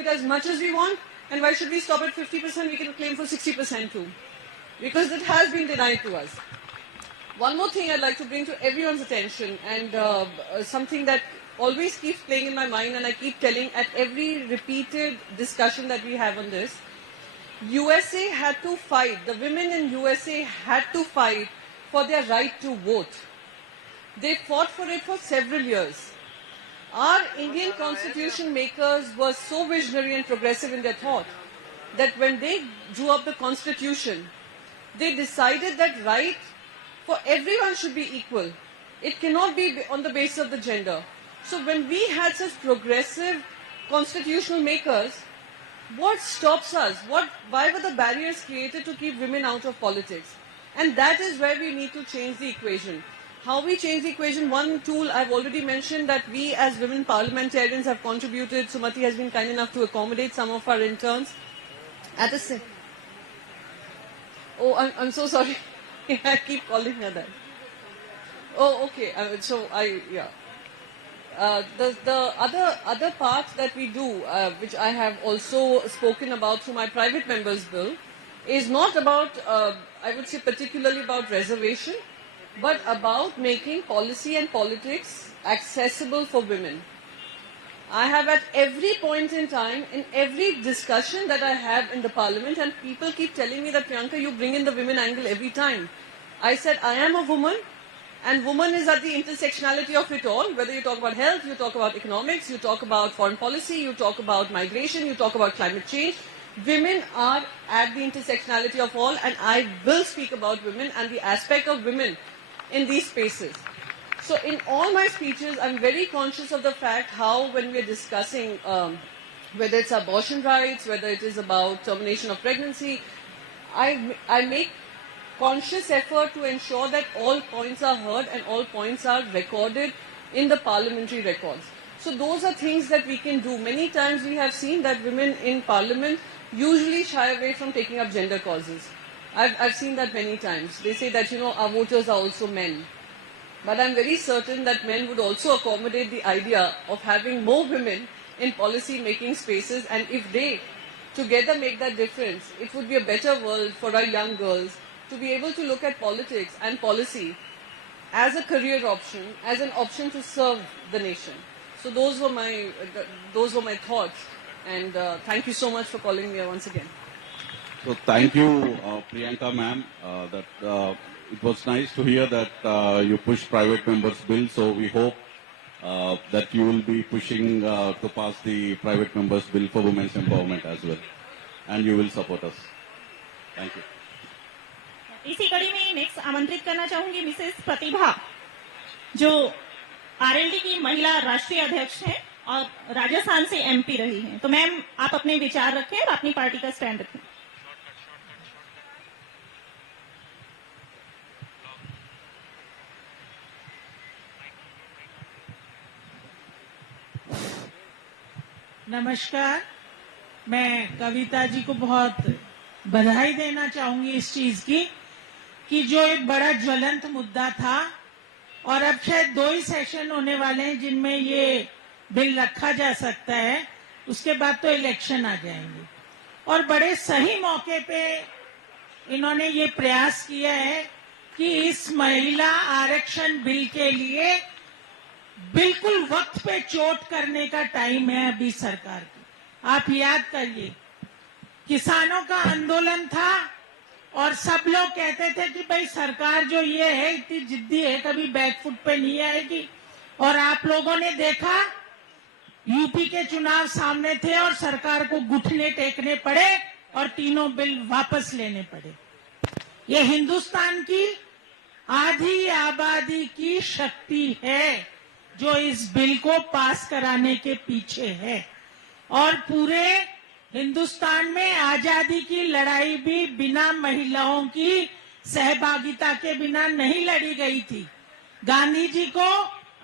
contribute as much as we want, and why should we stop at 50%? We can claim for 60% too, because it has been denied to us. One more thing I'd like to bring to everyone's attention, and something that always keeps playing in my mind, and I keep telling at every repeated discussion that we have on this. USA had to fight, the women in USA had to fight for their right to vote. They fought for it for several years. Our Indian constitution makers were so visionary and progressive in their thought that when they drew up the constitution, they decided that right for everyone should be equal. It cannot be on the basis of the gender. So when we had such progressive constitutional makers, what stops us? Why were the barriers created to keep women out of politics? And that is where we need to change the equation. How we change the equation? One tool I've already mentioned, that we as women parliamentarians have contributed. Samithi has been kind enough to accommodate some of our interns. At the same... Oh, I'm so sorry. I keep calling her that. Oh, okay. The other part that we do, which I have also spoken about through my private members bill, is not about, I would say particularly about reservation, but about making policy and politics accessible for women. I have at every point in time, in every discussion that I have in the parliament, and people keep telling me that, Priyanka, you bring in the women angle every time. I said, I am a woman, and woman is at the intersectionality of it all. Whether you talk about health, you talk about economics, you talk about foreign policy, you talk about migration, you talk about climate change. Women are at the intersectionality of all, and I will speak about women and the aspect of women in these spaces. So in all my speeches, I'm very conscious of the fact how when we're discussing whether it's abortion rights, whether it is about termination of pregnancy, I make conscious effort to ensure that all points are heard and all points are recorded in the parliamentary records. So those are things that we can do. Many times we have seen that women in parliament usually shy away from taking up gender causes. I've seen that many times. They say that, our voters are also men. But I'm very certain that men would also accommodate the idea of having more women in policy-making spaces, and if they together make that difference, it would be a better world for our young girls to be able to look at politics and policy as a career option, as an option to serve the nation. So those were my thoughts, and thank you so much for calling me once again. So thank you, Priyanka ma'am. It was nice to hear that you push private members' bill. So we hope that you will be pushing to pass the private members' bill for women's empowerment as well, and you will support us. Thank you. इसी कड़ी में next आमंत्रित करना चाहूंगी Mrs प्रतिभा, जो RLD की महिला राष्ट्रीय अध्यक्ष हैं और राजस्थान से एमपी रही हैं। तो मैम, आप अपने विचार रखें और अपनी पार्टी का स्टैंड रखें। नमस्कार, मैं कविता जी को बहुत बधाई देना चाहूंगी इस चीज की कि जो एक बड़ा ज्वलंत मुद्दा था और अब शायद 2 ही सेशन होने वाले हैं जिनमें ये बिल रखा जा सकता है, उसके बाद तो इलेक्शन आ जाएंगे। और बड़े सही मौके पे इन्होंने ये प्रयास किया है कि इस महिला आरक्षण बिल के लिए बिल्कुल वक्त पे चोट करने का टाइम है अभी सरकार की। आप याद करिए, किसानों का आंदोलन था और सब लोग कहते थे कि भाई सरकार जो ये है इतनी जिद्दी है, कभी बैकफुट पे नहीं आएगी। और आप लोगों ने देखा, यूपी के चुनाव सामने थे और सरकार को घुटने टेकने पड़े और तीनों बिल वापस लेने पड़े। ये हिंदुस्तान की आधी आबादी की शक्ति है जो इस बिल को पास कराने के पीछे है। और पूरे हिंदुस्तान में आजादी की लड़ाई भी बिना महिलाओं की सहभागिता के बिना नहीं लड़ी गई थी। गांधी जी को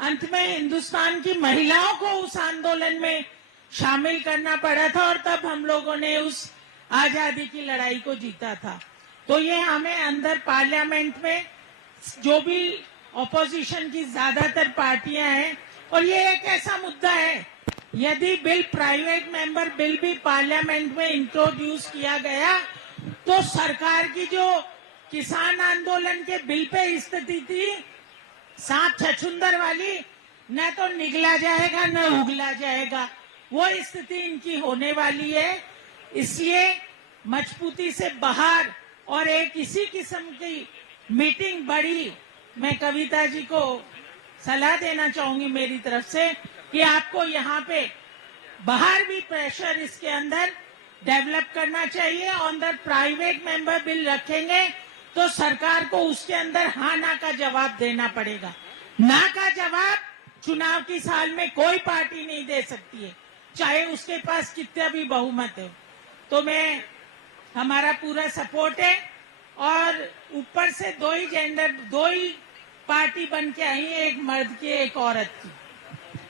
अंत में हिंदुस्तान की महिलाओं को उस आंदोलन में शामिल करना पड़ा था और तब हम लोगों ने उस आजादी की लड़ाई को जीता था। तो ये हमें अंदर पार्लियामेंट में जो भी ऑपोजिशन की ज्यादातर पार्टियां हैं, और ये एक ऐसा मुद्दा है यदि बिल प्राइवेट मेंबर बिल भी पार्लियामेंट में इंट्रोड्यूस किया गया तो सरकार की जो किसान आंदोलन के बिल पे स्थिति थी सांप छछुंदर वाली, न तो निगला जाएगा न उगला जाएगा, वो स्थिति इनकी होने वाली है। इसलिए मजबूती से बाहर और एक इसी किस्म की मीटिंग बड़ी, मैं कविता जी को सलाह देना चाहूंगी मेरी तरफ से कि आपको यहाँ पे बाहर भी प्रेशर इसके अंदर डेवलप करना चाहिए। On the private member bill रखेंगे तो सरकार को उसके अंदर हाँ ना का जवाब देना पड़ेगा। ना का जवाब चुनाव की साल में कोई पार्टी नहीं दे सकती है, चाहे उसके पास कितना भी बहुमत है। तो मैं हमारा पूरा सपोर्ट है और ऊपर से दो ही पार्टी बन के आई है, एक मर्द की एक औरत की,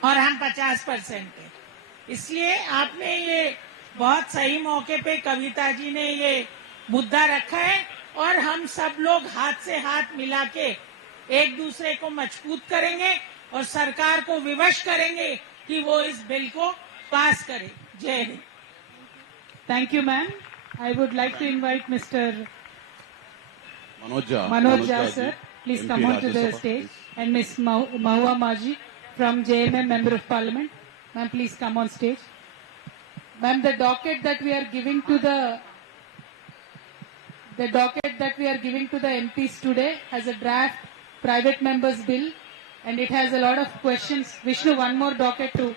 और हम 50% है। इसलिए आपने ये बहुत सही मौके पे कविता जी ने ये मुद्दा रखा है और हम सब लोग हाथ से हाथ मिला के एक दूसरे को मजबूत करेंगे और सरकार को विवश करेंगे कि वो इस बिल को पास करे। जय Hind. Thank you, ma'am. I would like to invite Mr. Manoj Jha, sir. Please MP come on to Rajya the Sabha, stage. please. And Ms. Mahua Maji from JMM, Member of Parliament. Ma'am, please come on stage. Ma'am, the docket that we are giving to the MPs today has a draft private members bill, and it has a lot of questions. Vishnu, one more docket to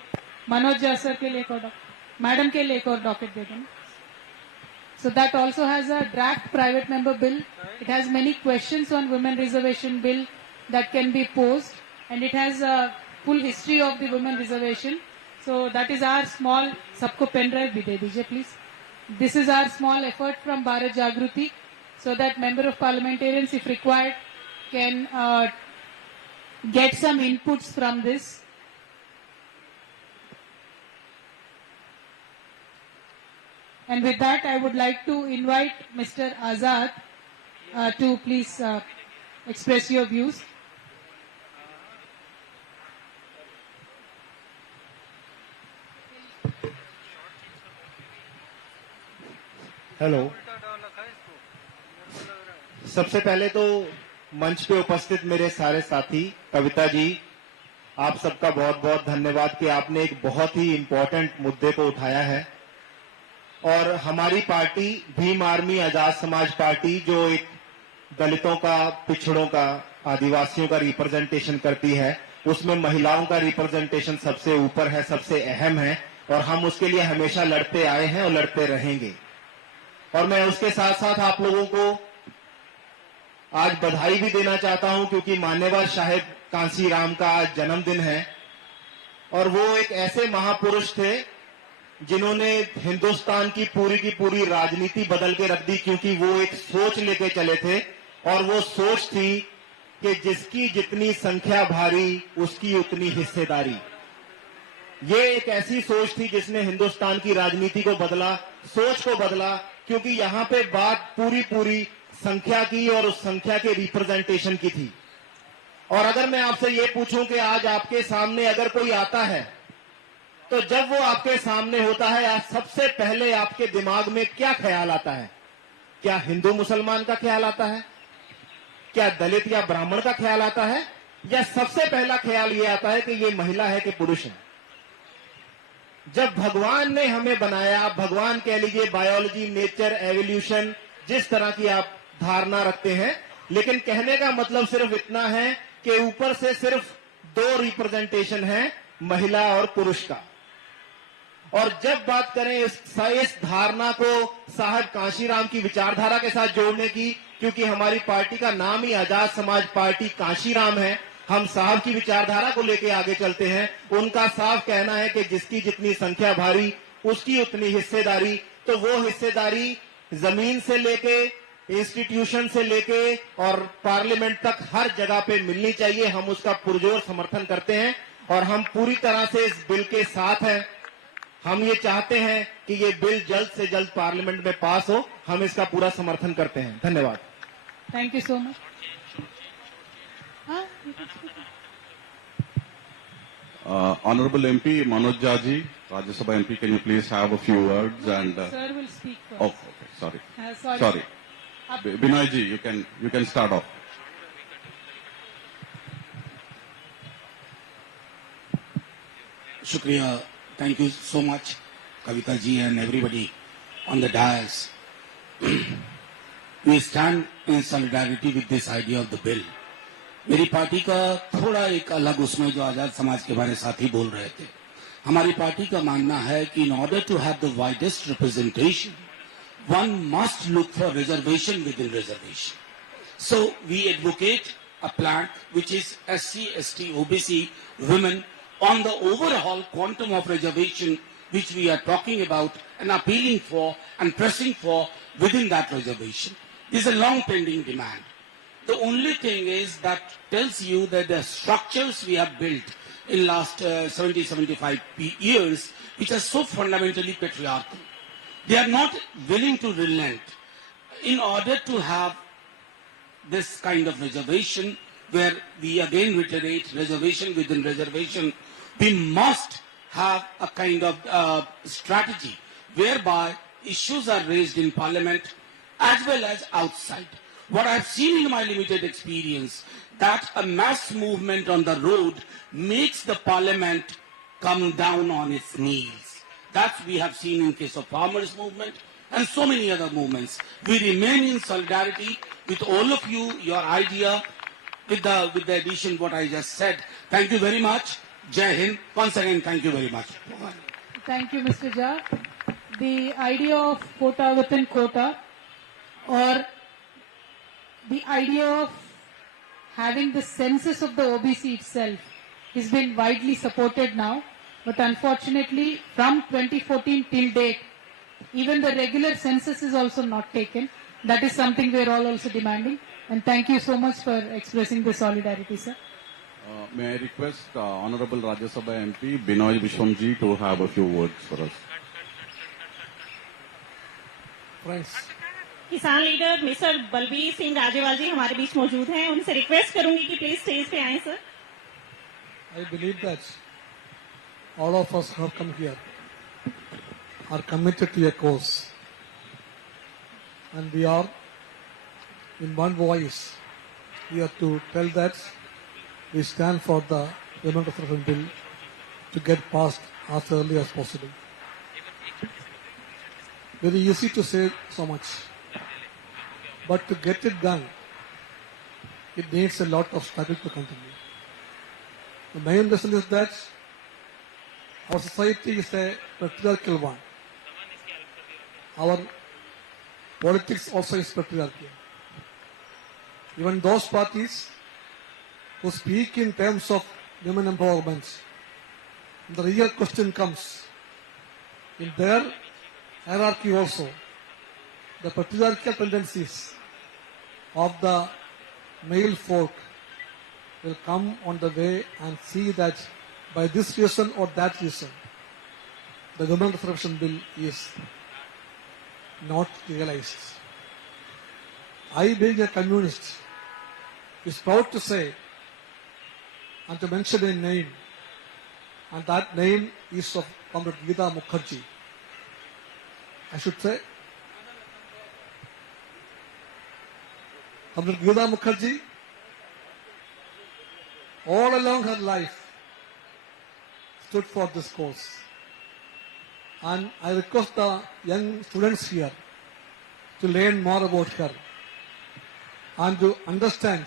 Manoj Jha sir ke liye ek aur Madam ke liye ek aur docket de देना. So that also has a draft private member bill. It has many questions on women reservation bill that can be posed, and it has a full history of the women reservation. So that is our small, सबको pen drive भी दे दीजिए please. This is our small effort from Bharat Jagruti, so that member of parliamentarians, if required, can get some inputs from this. And with that, I would like to invite Mr. Azad to please express your views. Hello, सबसे पहले तो मंच पे उपस्थित मेरे सारे साथी, कविता जी, आप सबका बहुत बहुत धन्यवाद कि आपने एक बहुत ही इम्पोर्टेंट मुद्दे को उठाया है। और हमारी party Bhim army Azad Samaj party, जो एक दलितों का, पिछड़ों का, आदिवासियों का रिप्रेजेंटेशन करती है, उसमें महिलाओं का रिप्रेजेंटेशन सबसे ऊपर है, सबसे अहम है, और हम उसके लिए हमेशा लड़ते आए हैं और लड़ते रहेंगे। और मैं उसके साथ साथ आप लोगों को आज बधाई भी देना चाहता हूं, क्योंकि मान्यवर साहिब कांसी राम का आज जन्मदिन है, और वो एक ऐसे महापुरुष थे जिन्होंने हिंदुस्तान की पूरी राजनीति बदल के रख दी, क्योंकि वो एक सोच लेके चले थे, और वो सोच थी कि जिसकी जितनी संख्या भारी उसकी उतनी हिस्सेदारी। ये एक ऐसी सोच थी जिसने हिंदुस्तान की राजनीति को बदला, सोच को बदला, क्योंकि यहाँ पे बात पूरी संख्या की और उस संख्या के रिप्रेजेंटेशन की थी। और अगर मैं आपसे ये पूछूं कि आज आपके सामने अगर कोई आता है, तो जब वो आपके सामने होता है, आज सबसे पहले आपके दिमाग में क्या ख्याल आता है? क्या हिंदू मुसलमान का ख्याल आता है? क्या दलित या ब्राह्मण का ख्याल आता है? या सबसे पहला ख्याल ये आता है कि ये महिला है कि पुरुष है? जब भगवान ने हमें बनाया, आप भगवान कह लीजिए, बायोलॉजी, नेचर, एवोल्यूशन, जिस तरह की आप धारणा रखते हैं, लेकिन कहने का मतलब सिर्फ इतना है कि ऊपर से सिर्फ दो रिप्रेजेंटेशन है, महिला और पुरुष का। और जब बात करें इस धारणा को साहब कांशीराम की विचारधारा के साथ जोड़ने की, क्योंकि हमारी पार्टी का नाम ही आजाद समाज पार्टी कांशीराम है, हम साहब की विचारधारा को लेके आगे चलते हैं। उनका साफ कहना है कि जिसकी जितनी संख्या भारी उसकी उतनी हिस्सेदारी। तो वो हिस्सेदारी जमीन से लेके, इंस्टीट्यूशन से लेके और पार्लियामेंट तक हर जगह पे मिलनी चाहिए। हम उसका पुरजोर समर्थन करते हैं और हम पूरी तरह से इस बिल के साथ हैं। हम ये चाहते हैं कि ये बिल जल्द से जल्द पार्लियामेंट में पास हो। हम इसका पूरा समर्थन करते हैं। धन्यवाद। Thank you so much. Honorable MP Manoj Jha ji, Rajya Sabha MP, can you please have a few words? And Sir will speak first. oh, okay, sorry. Sorry. Sorry. Binoyji, you can start off. Shukriya. Thank you so much, Kavitha ji and everybody on the dais. We stand in solidarity with this idea of the bill. मेरी party का थोड़ा एक अलग उसमें जो आजाद समाज के बारे साथी बोल रहे थे. हमारी पार्टी का मानना है कि in order to have the widest representation, one must look for reservation within reservation. So we advocate a plank which is SC, ST, OBC, women on the overall quantum of reservation which we are talking about and appealing for and pressing for within that reservation. This is a long pending demand. The only thing is that tells you that the structures we have built in last 70-75 years, which are so fundamentally patriarchal, they are not willing to relent in order to have this kind of reservation where we again reiterate reservation within reservation. We must have a kind of strategy whereby issues are raised in Parliament as well as outside. What I've seen in my limited experience, that a mass movement on the road makes the Parliament come down on its knees. That we have seen in case of farmers' movement and so many other movements. We remain in solidarity with all of you, your idea, with the addition what I just said. Thank you very much. Jai Hind. Once again, thank you very much. Thank you, Mr. Jha. The idea of quota within quota, or the idea of having the census of the OBC itself has been widely supported now, but unfortunately from 2014 till date, even the regular census is also not taken. That is something we are all also demanding, and thank you so much for expressing the solidarity, sir. May I request Honorable Rajya Sabha MP Binoy Vishwamji to have a few words for us. Friends, किसान leader mister Balbir Singh Rajewal जी हमारे बीच मौजूद हैं. उनसे request करूंगी कि please stage पे आएं sir. I believe that all of us who have come here are committed to a cause, and we are in one voice here to tell that we stand for the Women Reservation Bill to get passed as early as possible. Very easy to say so much, but to get it done, it needs a lot of struggle to continue. The main reason is that our society is a patriarchal one. Our politics also is patriarchal. Even those parties who speak in terms of women empowerment, the real question comes, in their hierarchy also, the patriarchal tendencies of the male folk will come on the way and see that by this reason or that reason, the Women Reservation Bill is not realized. I, being a communist, is proud to say and to mention a name, and that name is of Comrade Geeta Mukherjee. I should say, Comrade Geeta Mukherjee, all along her life, stood for this cause. And I request the young students here to learn more about her and to understand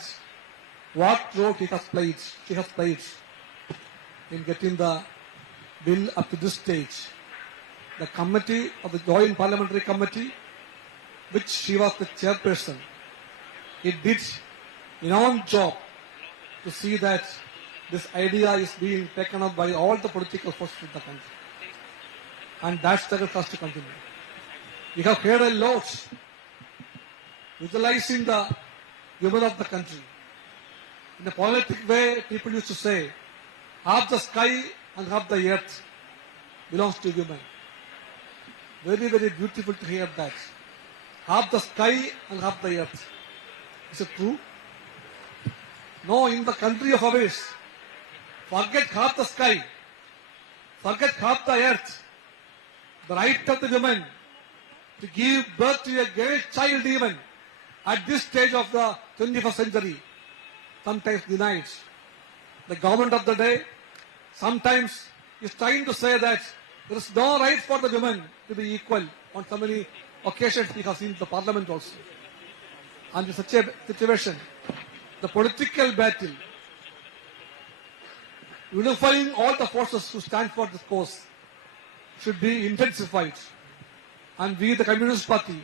what role she has played in getting the bill up to this stage. The committee of the Joint Parliamentary Committee, which she was the chairperson, it did an enormous job to see that this idea is being taken up by all the political forces in the country. And that struggle has to continue. We have heard a lot utilizing the women of the country. In a politic way, people used to say, half the sky and half the earth belongs to women. Very, very beautiful to hear that. Half the sky and half the earth. Is it true? No, in the country of ours, forget half the sky, forget half the earth. The right of the woman to give birth to a great child even at this stage of the 21st century, sometimes denied. The government of the day sometimes is trying to say that there is no right for the women to be equal. On so many occasions we have seen the parliament also. And in such a situation, the political battle, unifying all the forces who stand for this cause, should be intensified. And we, the Communist Party,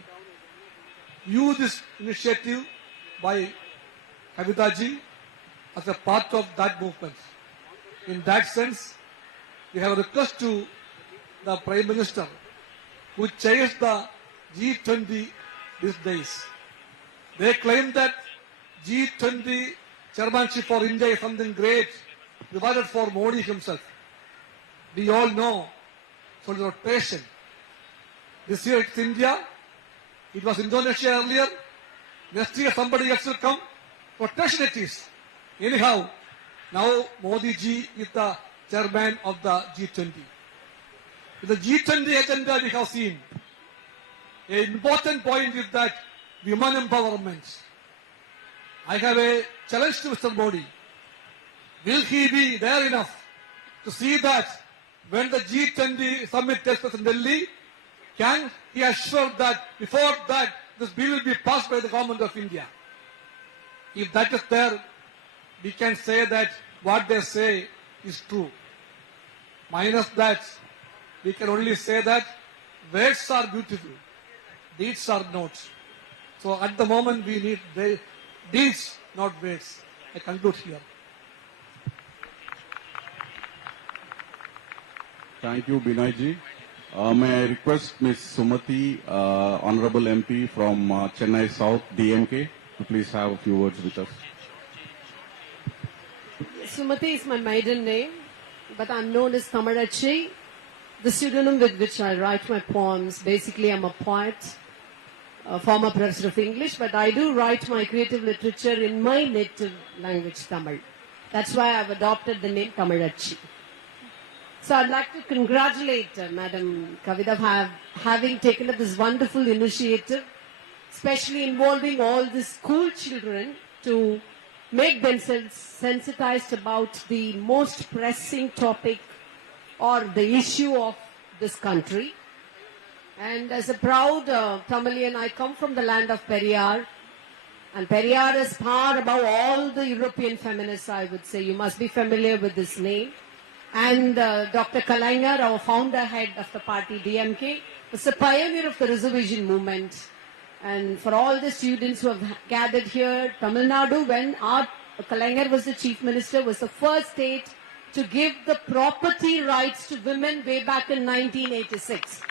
use this initiative by Kavitha ji as a part of that movement. In that sense, we have a request to the Prime Minister who chairs the G20 these days. They claim that G20 chairmanship for India is something great, rewarded for Modi himself. We all know, so it's not patient. This year it's India, it was Indonesia earlier, next year somebody else will come. Rotation it is. Anyhow, now Modi ji is the chairman of the G20. In the G20 agenda we have seen, an important point is that women empowerment. I have a challenge to Mr. Modi. Will he be there enough to see that when the G20 summit takes place in Delhi, can he assure that before that this bill will be passed by the government of India? If that is there, we can say that what they say is true. Minus that, we can only say that words are beautiful, deeds are not. So at the moment we need deeds, not words. I conclude here. Thank you, Binay ji. May I request Ms. Sumati, Honorable MP from Chennai South, DMK, to please have a few words with us. Sumati is my maiden name, but I'm known as Tamarachi, the pseudonym with which I write my poems. Basically, I'm a poet, a former professor of English, but I do write my creative literature in my native language, Tamil. That's why I've adopted the name Tamarachi. So I'd like to congratulate Madam Kavitha having taken up this wonderful initiative, especially involving all the school children to make themselves sensitized about the most pressing topic or the issue of this country. And as a proud Tamilian, I come from the land of Periyar. And Periyar is far above all the European feminists, I would say. You must be familiar with this name. And Dr. Kalaignar, our founder head of the party DMK, was a pioneer of the reservation movement. And for all the students who have gathered here, Tamil Nadu, when our Kalaignar was the chief minister, was the first state to give the property rights to women way back in 1986.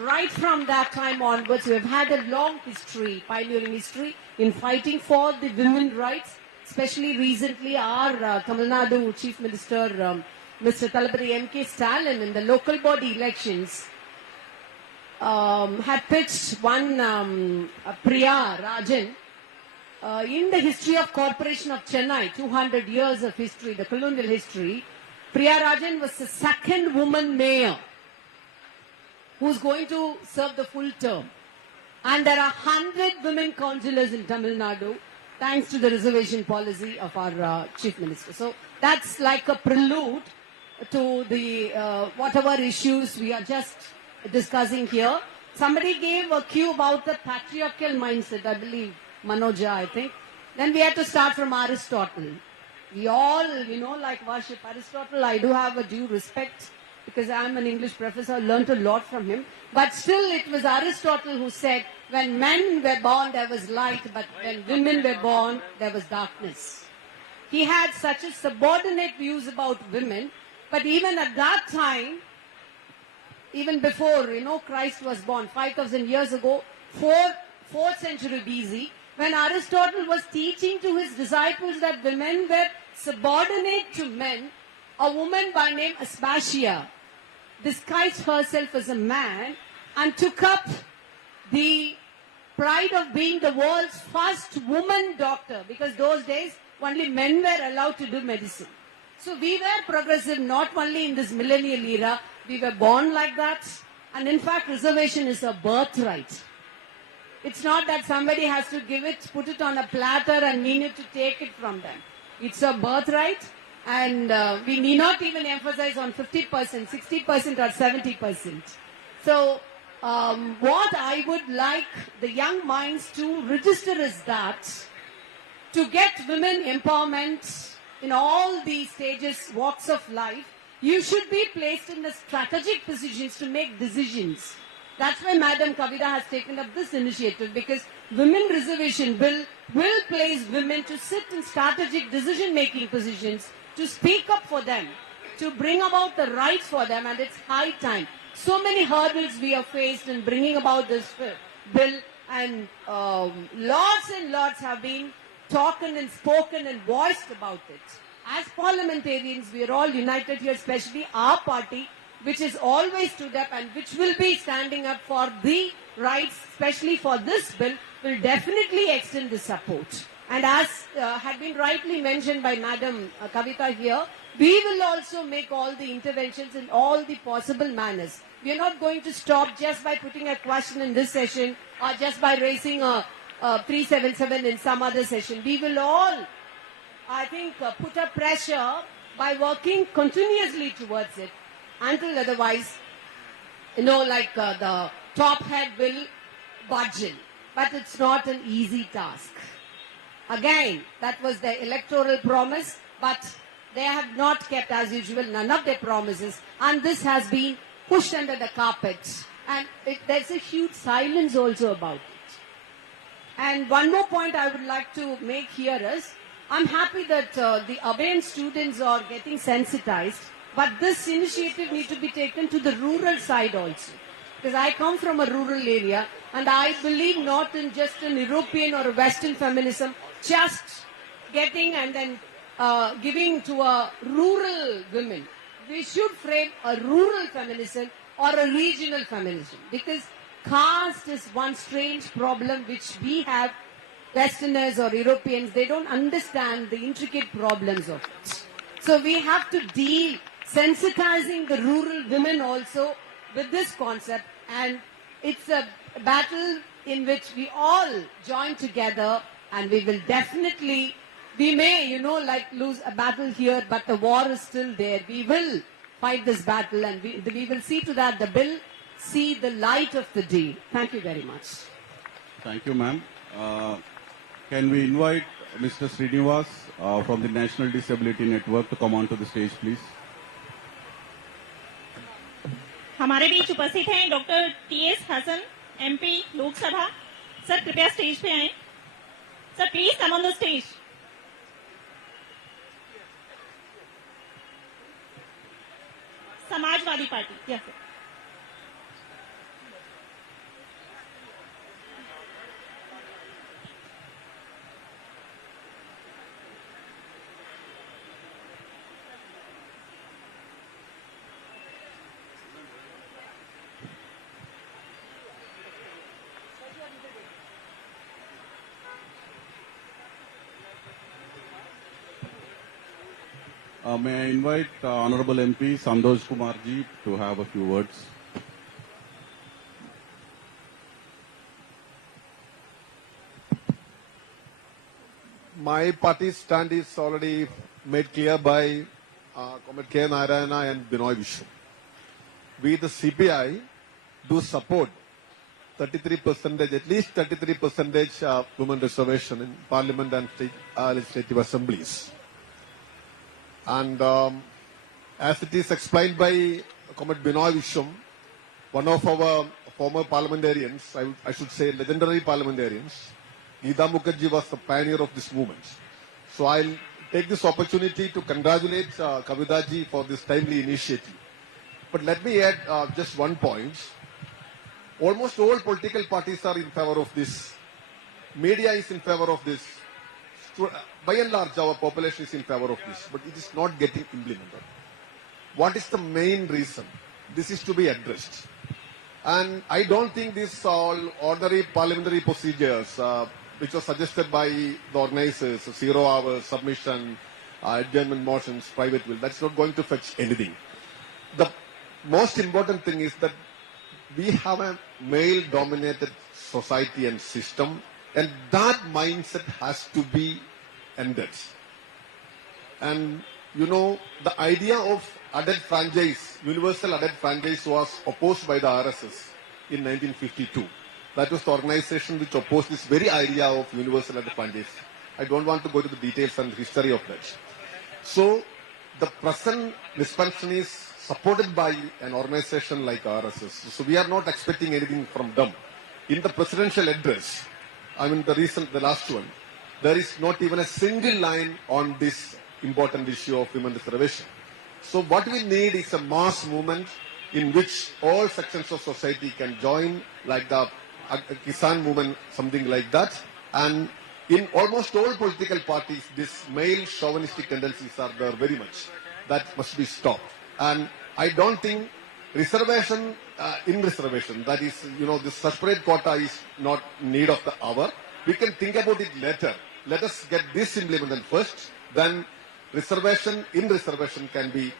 Right from that time onwards, we have had a long history, pioneering history, in fighting for the women's rights. Especially recently, our Tamil Nadu chief minister, Mr. Talabari M.K. Stalin, in the local body elections, had pitched one Priya Rajan. In the history of Corporation of Chennai, 200 years of history, the colonial history, Priya Rajan was the second woman mayor who's going to serve the full term. And there are 100 women councillors in Tamil Nadu, thanks to the reservation policy of our chief minister. So that's like a prelude to the whatever issues we are just discussing here. Somebody gave a cue about the patriarchal mindset, I believe, Manoja, I think. Then we had to start from Aristotle. We all, like worship Aristotle. I do have a due respect because I am an English professor. I learned a lot from him. But still, it was Aristotle who said, when men were born, there was light, but when women were born, there was darkness. He had such a subordinate views about women. But even at that time, even before, Christ was born, 5,000 years ago, 4th century BC, when Aristotle was teaching to his disciples that women were subordinate to men, a woman by name Aspasia disguised herself as a man and took up the pride of being the world's first woman doctor, because those days only men were allowed to do medicine. So we were progressive not only in this millennial era, we were born like that. And in fact, reservation is a birthright. It's not that somebody has to give it, put it on a platter and mean it to take it from them. It's a birthright, and we need not even emphasize on 50%, 60% or 70%. So what I would like the young minds to register is that to get women empowerment in all the stages, walks of life, you should be placed in the strategic positions to make decisions. That's why Madam Kavitha has taken up this initiative, because Women Reservation Bill will place women to sit in strategic decision-making positions, to speak up for them, to bring about the rights for them, and it's high time. So many hurdles we have faced in bringing about this bill, and lots have been talked and spoken and voiced about it. As parliamentarians, we are all united here, especially our party, which has always stood up and which will be standing up for the rights, especially for this bill, will definitely extend the support. And as had been rightly mentioned by Madam Kavitha here, we will also make all the interventions in all the possible manners. We are not going to stop just by putting a question in this session or just by raising a 377 in some other session. We will all, I think, put a pressure by working continuously towards it, until otherwise, like the top head will budge in. But it's not an easy task. Again, that was their electoral promise, but they have not kept, as usual, none of their promises. And this has been pushed under the carpet. And there's a huge silence also about it. And one more point I would like to make here is, I'm happy that the Abhayan students are getting sensitized, but this initiative needs to be taken to the rural side also. Because I come from a rural area, and I believe not in just an European or a Western feminism, just getting and then giving to a rural women. We should frame a rural feminism or a regional feminism, because caste is one strange problem which we have, Westerners or Europeans, they don't understand the intricate problems of it. So we have to deal, sensitizing the rural women also with this concept, and it's a battle in which we all join together, and we will definitely, we may, lose a battle here, but the war is still there. We will fight this battle, and we will see to that the bill see the light of the day. Thank you very much. Thank you, ma'am. Can we invite Mr. Srinivas from the National Disability Network to come onto the stage, please? हमारे बीच उपस्थित हैं doctor TS Hasan, MP Lok Sabha. Sir कृपया stage पे आएं। Sir please come on the stage. Samajwadi Party, yes sir. May I invite Honorable MP Santosh Kumar ji to have a few words. My party's stand is already made clear by Comrade K. Narayana and Binoy Vishnu. We, the CPI, do support 33%, at least 33% women reservation in Parliament and state legislative assemblies. And as it is explained by Comrade Binoy Vishnu, one of our former parliamentarians, I should say legendary parliamentarians, Geeta Mukherjee was the pioneer of this movement. So I'll take this opportunity to congratulate Kavitha ji for this timely initiative. But let me add just one point. Almost all political parties are in favor of this. Media is in favor of this. By and large, our population is in favor of this, but it is not getting implemented. What is the main reason? This is to be addressed. And I don't think these all ordinary parliamentary procedures, which was suggested by the organizers, 0 hours, submission, adjournment motions, private will. That's not going to fetch anything. The most important thing is that we have a male-dominated society and system, and that mindset has to be ended. And you know, the idea of adult franchise, universal adult franchise, was opposed by the RSS in 1952. That was the organization which opposed this very idea of universal adult franchise. I don't want to go to the details and history of that. So the present dispensation is supported by an organization like RSS. So we are not expecting anything from them. In the presidential address, I mean the last one, there is not even a single line on this important issue of women reservation. So what we need is a mass movement in which all sections of society can join, like the Kisan movement, something like that. And in almost all political parties, these male chauvinistic tendencies are there very much. That must be stopped. And I don't think reservation, in reservation, that is, you know, this separate quota is not need of the hour. We can think about it later. Let us get this implemented first, then reservation in reservation can be,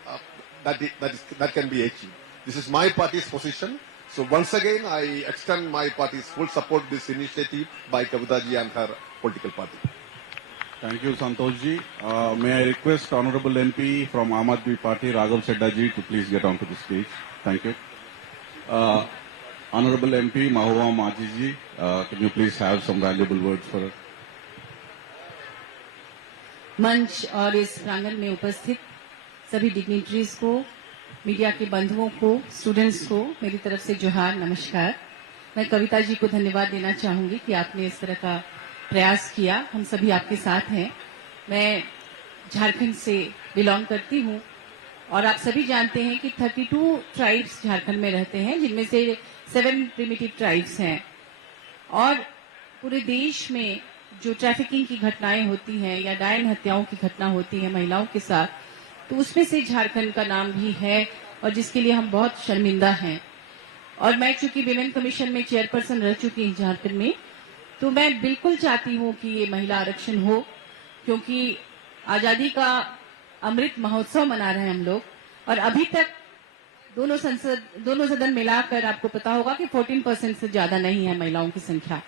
that can be achieved. This is my party's position. So once again, I extend my party's full support to this initiative by Kavitha ji and her political party. Thank you, Santosh ji. May I request Honorable MP from Aam Aadmi Party, Raghav Chadha ji, to please get onto the stage. Thank you. Honorable MP Mahua Maji ji, can you please have some valuable words for us? मंच और इस प्रांगण में उपस्थित सभी dignitaries को, media के बंधुओं को, स्टूडेंट्स को मेरी तरफ से जोहार, नमस्कार। मैं कविता जी को धन्यवाद देना चाहूंगी कि आपने इस तरह का प्रयास किया। हम सभी आपके साथ हैं। मैं झारखंड से बिलोंग करती हूं और आप सभी जानते हैं कि 32 ट्राइब्स झारखंड में रहते हैं, जिनमें से 7 प्रिमिटिव ट्राइब्स हैं। और पूरे देश में जो ट्रैफिकिंग की घटनाएं होती हैं या डायन हत्याओं की घटना होती है महिलाओं के साथ, तो उसमें से झारखंड का नाम भी है और जिसके लिए हम बहुत शर्मिंदा हैं। और मैं चूंकि विमेन कमीशन में चेयरपर्सन रह चुकी हूं झारखंड में, तो मैं बिल्कुल चाहती हूं कि ये महिला आरक्षण हो, क्योंकि आजादी का अमृत महोत्सव मना रहे हैं हम लोग। और अभी तक दोनों सदन मिलाकर आपको पता होगा कि 14% से ज्यादा नहीं है महिलाओं की संख्या।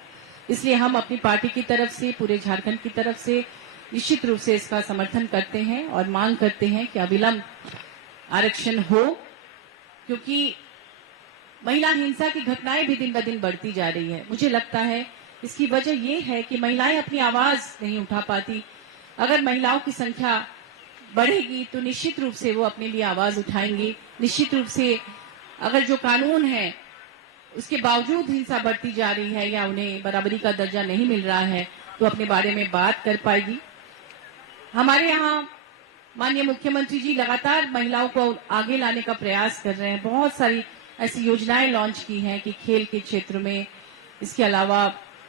इसलिए हम अपनी पार्टी की तरफ से, पूरे झारखंड की तरफ से निश्चित रूप से इसका समर्थन करते हैं और मांग करते हैं कि अविलंब आरक्षण हो, क्योंकि महिला हिंसा की घटनाएं भी दिन ब दिन बढ़ती जा रही है। मुझे लगता है इसकी वजह ये है कि महिलाएं अपनी आवाज नहीं उठा पाती। अगर महिलाओं की संख्या बढ़ेगी तो निश्चित रूप से वो अपने लिए आवाज उठाएंगी। निश्चित रूप से अगर जो कानून है उसके बावजूद हिंसा बढ़ती जा रही है या उन्हें बराबरी का दर्जा नहीं मिल रहा है, तो अपने बारे में बात कर पाएगी। हमारे यहाँ माननीय मुख्यमंत्री जी लगातार महिलाओं को आगे लाने का प्रयास कर रहे हैं। बहुत सारी ऐसी योजनाएं लॉन्च की हैं कि खेल के क्षेत्र में, इसके अलावा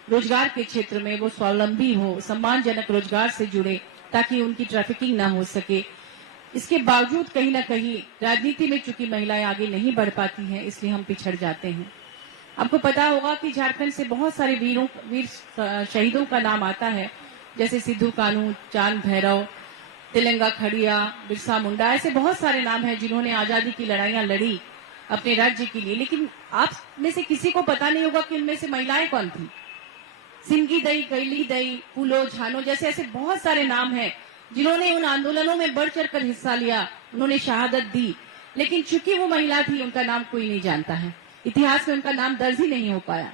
रोजगार के क्षेत्र में वो स्वावलंबी हो, सम्मानजनक रोजगार से जुड़े, ताकि उनकी ट्रैफिकिंग ना हो सके। इसके बावजूद कहीं ना कहीं राजनीति में चूंकि महिलाएं आगे नहीं बढ़ पाती हैं, इसलिए हम पिछड़ जाते हैं। आपको पता होगा कि झारखंड से बहुत सारे वीर शहीदों का नाम आता है, जैसे सिद्धू कानू, चांद भैरव, तिलंगा खड़िया, बिरसा मुंडा, ऐसे बहुत सारे नाम हैं जिन्होंने आजादी की लड़ाइयां लड़ी अपने राज्य के लिए। लेकिन आप में से किसी को पता नहीं होगा कि इनमें से महिलाएं कौन थी। सिंगी दई, कैली दई, फूलो, झानो जैसे ऐसे बहुत सारे नाम हैं जिन्होंने उन आंदोलनों में बढ़ चढ़ कर हिस्सा लिया, उन्होंने शहादत दी। लेकिन चूंकि वो महिला थी, उनका नाम कोई नहीं जानता है, इतिहास में उनका नाम दर्ज ही नहीं हो पाया।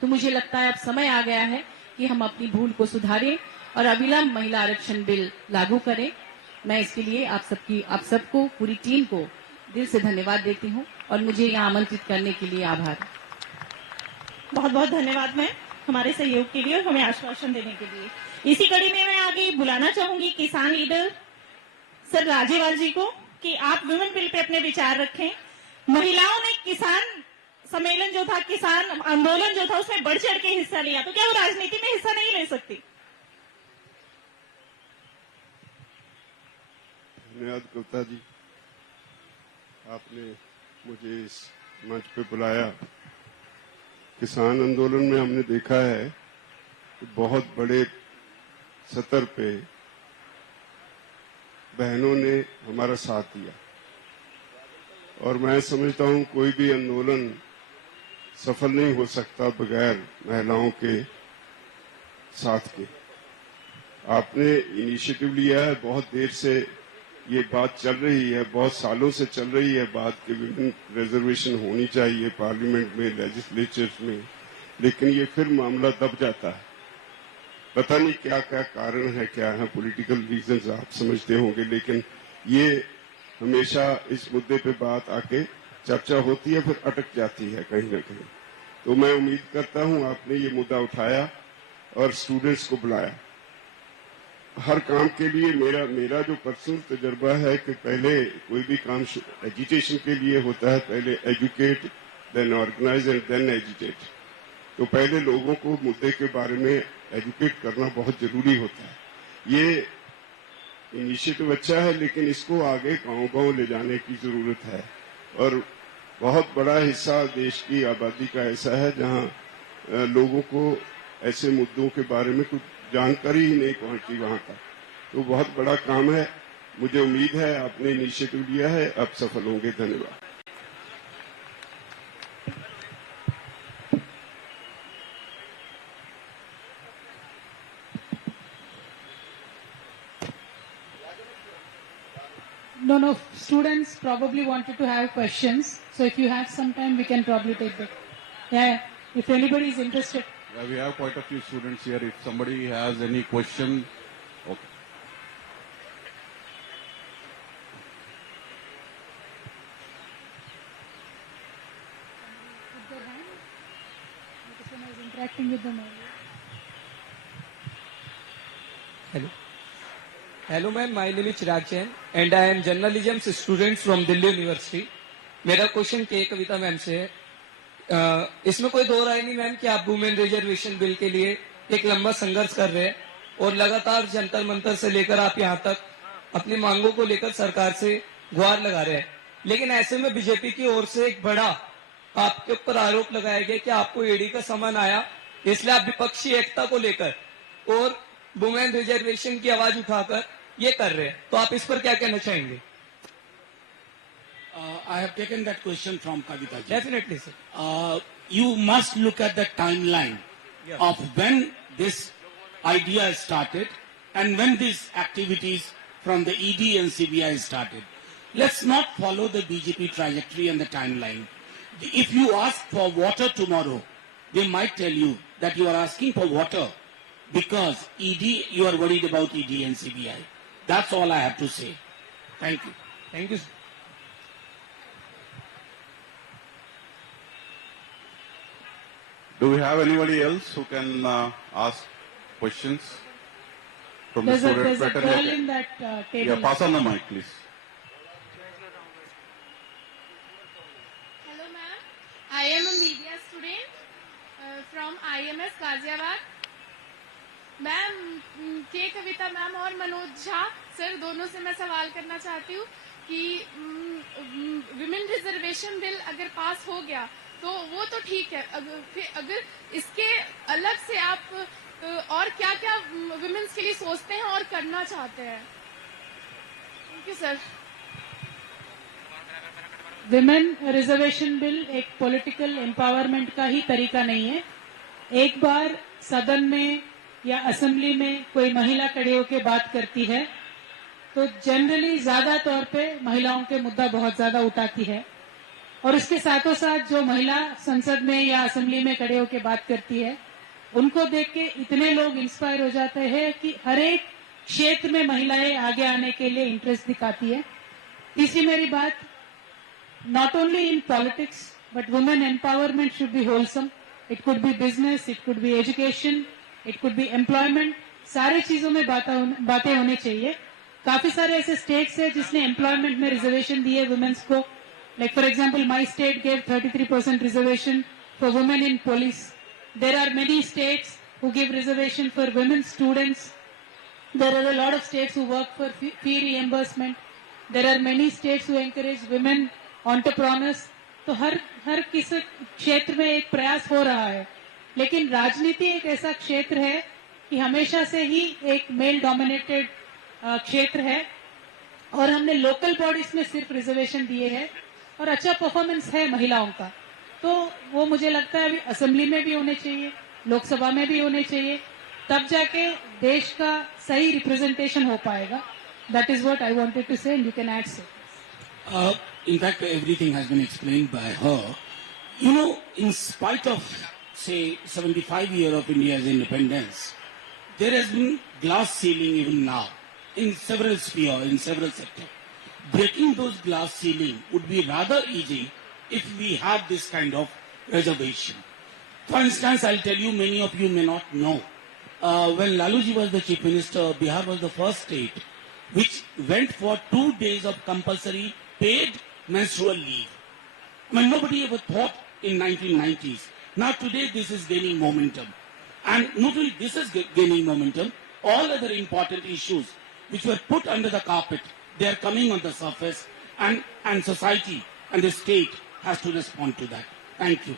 तो मुझे लगता है अब समय आ गया है कि हम अपनी भूल को सुधारें और अविलंब महिला आरक्षण बिल लागू करें। मैं इसके लिए आप सबको, पूरी टीम को दिल से धन्यवाद देती हूं और मुझे यहाँ आमंत्रित करने के लिए आभार। बहुत बहुत धन्यवाद मैम हमारे सहयोग के लिए और हमें आश्वासन देने के लिए। इसी कड़ी में मैं आगे बुलाना चाहूंगी किसान लीडर सर राजेवाल जी को कि आप वुमेन बिल पे अपने विचार रखें। महिलाओं ने किसान सम्मेलन जो था, किसान आंदोलन जो था, उसमें बढ़ चढ़ के हिस्सा लिया, तो क्या वो राजनीति में हिस्सा नहीं ले सकती? धन्यवाद कविता जी, आपने मुझे इस मंच पे बुलाया। किसान आंदोलन में हमने देखा है कि बहुत बड़े स्तर पे बहनों ने हमारा साथ दिया। और मैं समझता हूं कोई भी आंदोलन सफल नहीं हो सकता बगैर महिलाओं के साथ के। आपने इनिशिएटिव लिया है, बहुत देर से ये बात चल रही है, बहुत सालों से चल रही है बात कि विमेन रिजर्वेशन होनी चाहिए पार्लियामेंट में, लेजिस्लेचर्स में, लेकिन ये फिर मामला दब जाता है। पता नहीं क्या क्या कारण है, क्या है, पॉलिटिकल रीजंस आप समझते होंगे, लेकिन ये हमेशा इस मुद्दे पे बात आके चर्चा होती है, फिर अटक जाती है कहीं ना कहीं। तो मैं उम्मीद करता हूं आपने ये मुद्दा उठाया और स्टूडेंट्स को बुलाया। हर काम के लिए मेरा जो पर्सनल तजर्बा है कि पहले कोई भी काम एजुकेशन के लिए होता है, पहले educate, then organise and then educate. तो पहले लोगों को मुद्दे के बारे में एजुकेट करना बहुत जरूरी होता है। ये इनिशिएटिव अच्छा है, लेकिन इसको आगे गांव-गांव ले जाने की जरूरत है। और बहुत बड़ा हिस्सा देश की आबादी का ऐसा है जहां लोगों को ऐसे मुद्दों के बारे में कुछ जानकारी ही नहीं पहुंची वहां तक। तो बहुत बड़ा काम है। मुझे उम्मीद है आपने इनिशिएटिव लिया है, अब सफल होंगे। धन्यवाद। No, students probably wanted to have questions. So if you have some time, we can probably take that. Yeah, if anybody is interested. Yeah, we have quite a few students here. If somebody has any question, okay. Put their hand. Because when I was interacting with them earlier. Hello ma'am, my name is Chirag Jain and I am journalism student from Delhi University. मेरा question के कविता ma'am से है। इसमें कोई दो राय नहीं ma'am कि आप वुमेन रिजर्वेशन बिल के लिए एक लंबा संघर्ष कर रहे हैं और लगातार जंतर मंतर से लेकर आप यहाँ तक अपनी मांगों को लेकर सरकार से गुहार लगा रहे हैं। लेकिन ऐसे में बीजेपी की ओर से एक बड़ा आपके ऊपर आरोप लगाया गया कि आपको ईडी का सामान आया, इसलिए आप विपक्षी एकता को लेकर और वुमेन रिजर्वेशन की आवाज उठाकर ये कर रहे हैं। तो आप इस पर क्या कहना चाहेंगे? I have taken that question from Kavitha ji. Definitely, sir. You must look at the timeline of when this idea started and when these activities from the ED and CBI started. Let's not follow the BJP trajectory and the timeline. If you ask for water tomorrow, they might tell you that you are asking for water because ED, you are worried about ED and CBI. That's all I have to say. Thank you. Thank you. Do we have anybody else who can ask questions from There's the a students? girl in that table. Yeah, pass on the mic, please. Hello, ma'am. I am a media student from IMS Ghaziabad. Ma'am के कविता ma'am और Manoj Jha sir दोनों से मैं सवाल करना चाहती हूँ कि विमेन रिजर्वेशन बिल अगर पास हो गया तो वो तो ठीक है, अगर इसके अलग से आप और क्या क्या विमेन्स के लिए सोचते हैं और करना चाहते हैं? Thank you sir. Women reservation bill एक पॉलिटिकल एम्पावरमेंट का ही तरीका नहीं है। एक बार सदन में या असेंबली में कोई महिला खड़े होकर बात करती है तो जनरली ज्यादा तौर पे महिलाओं के मुद्दा बहुत ज्यादा उठाती है, और इसके साथों साथ जो महिला संसद में या असेंबली में खड़े होकर बात करती है उनको देख के इतने लोग इंस्पायर हो जाते हैं कि हर एक क्षेत्र में महिलाएं आगे आने के लिए इंटरेस्ट दिखाती है। तीसरी मेरी बात, not only in politics but women empowerment should be wholesome. It could be business, it could be education, it could be employment, सारे चीजों में बातें होनी चाहिए। काफी सारे ऐसे स्टेट्स है जिसने एम्प्लॉयमेंट में रिजर्वेशन दी है वुमेन्स को। Like for example my state gave 33% reservation for women in police. There are many states who give reservation for women students. There are a lot of states who work for fee reimbursement. There are many states who encourage women entrepreneurs. तो हर किस क्षेत्र में एक प्रयास हो रहा है, लेकिन राजनीति एक ऐसा क्षेत्र है कि हमेशा से ही एक मेल डोमिनेटेड क्षेत्र है। और हमने लोकल बॉडीज में सिर्फ रिजर्वेशन दिए हैं और अच्छा परफॉर्मेंस है महिलाओं का, तो वो मुझे लगता है अभी असेंबली में भी होने चाहिए, लोकसभा में भी होने चाहिए, तब जाके देश का सही रिप्रेजेंटेशन हो पाएगा. That is what I wanted to say, and you can add so. In fact, everything has been explained by her. You know, in spite of, say, 75 years of India's independence, there has been glass ceiling even now in several spheres, in several sectors. Breaking those glass ceiling would be rather easy if we had this kind of reservation. For instance, I'll tell you, many of you may not know. When Laluji was the Chief Minister, Bihar was the first state which went for 2 days of compulsory paid menstrual leave. I mean, nobody ever thought in 1990s. Now today this is gaining momentum. And not only this is gaining momentum, all other important issues which were put under the carpet, they are coming on the surface, and society and the state has to respond to that. Thank you.